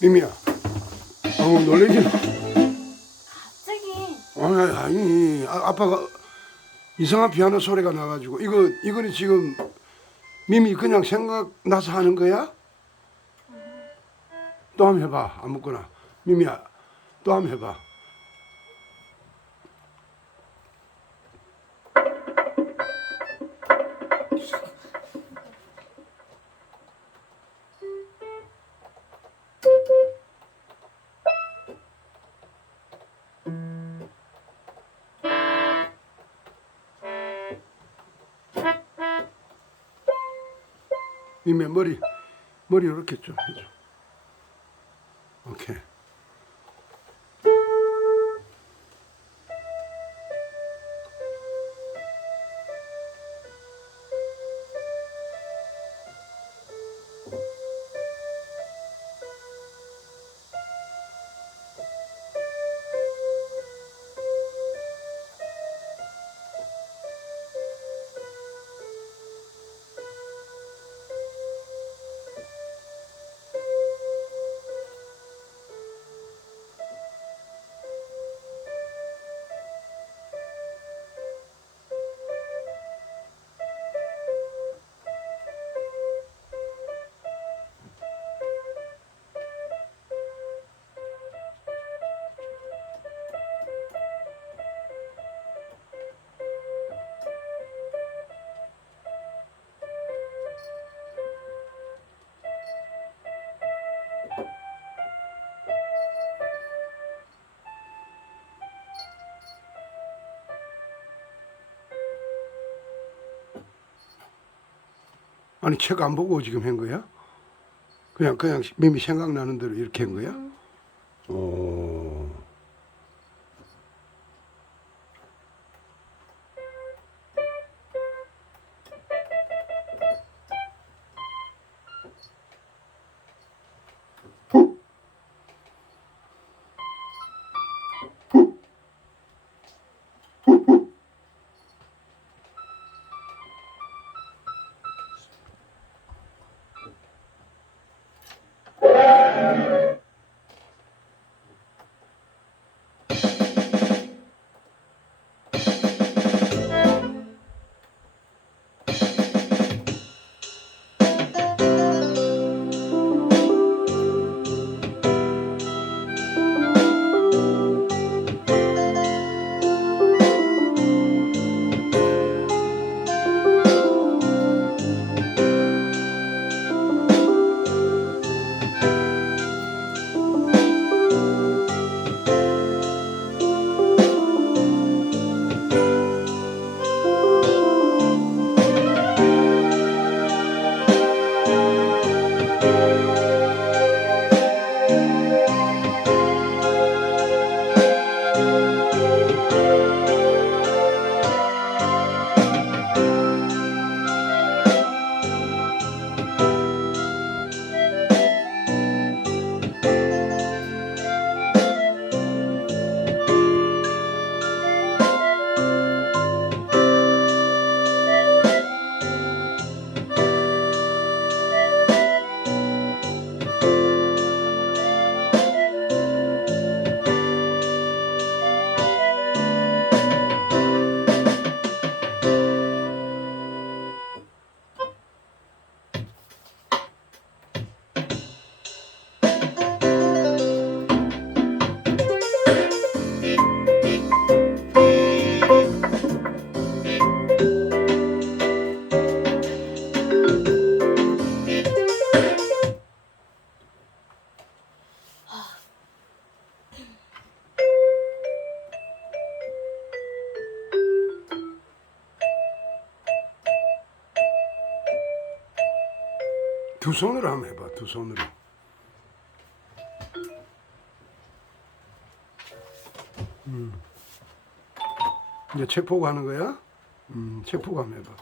미미야. 어, 놀래지 마. 갑자기 아니, 아니, 아, 아빠가 이상한 피아노 소리가 나가지고 이거 이거는 지금 미미 그냥 생각 나서 하는 거야? 또 한번 해봐 아무거나 미미야 또 한번 해봐. 미미야 머리 머리 이렇게 좀 해줘. 오케이. 아니 책 안 보고 지금 한 거야? 그냥 그냥 미미 생각나는 대로 이렇게 한 거야? 오. 두 손으로 한번 해봐 두 손으로. 음. 이제 책 보고 하는 거야? 음, 책 보고 한번 해봐.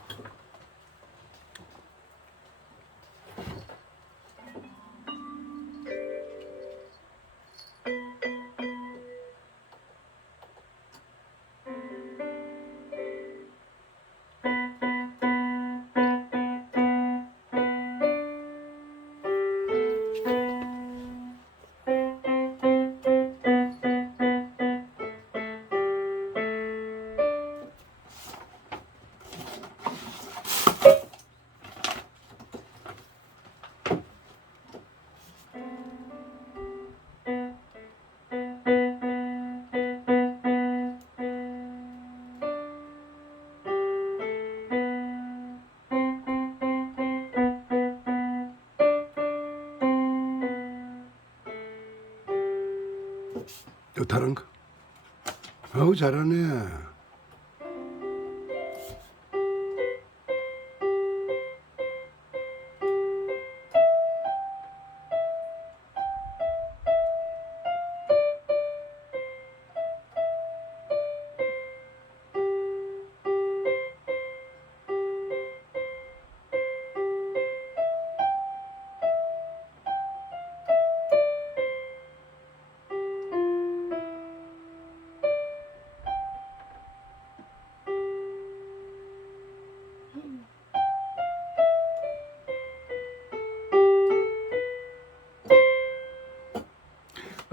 또 다른 거. 아우 잘하네.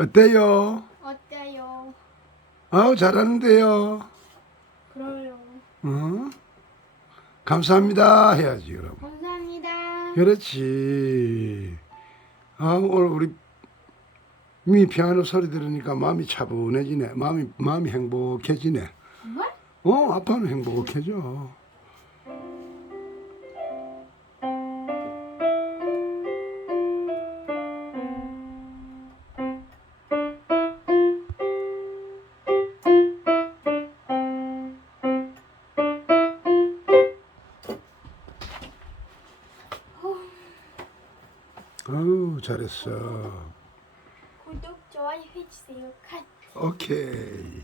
어때요? 어때요? 아우 잘하는데요. 그래요. 어? 감사합니다 해야지 그럼. 감사합니다. 그렇지. 아 오늘 우리 미 피아노 소리 들으니까 마음이 차분해지네. 마음이 마음이 행복해지네. 정말? 어 아빠는 행복해져. 잘했어. 구독, 좋아요 해주세요. 컷. 오케이.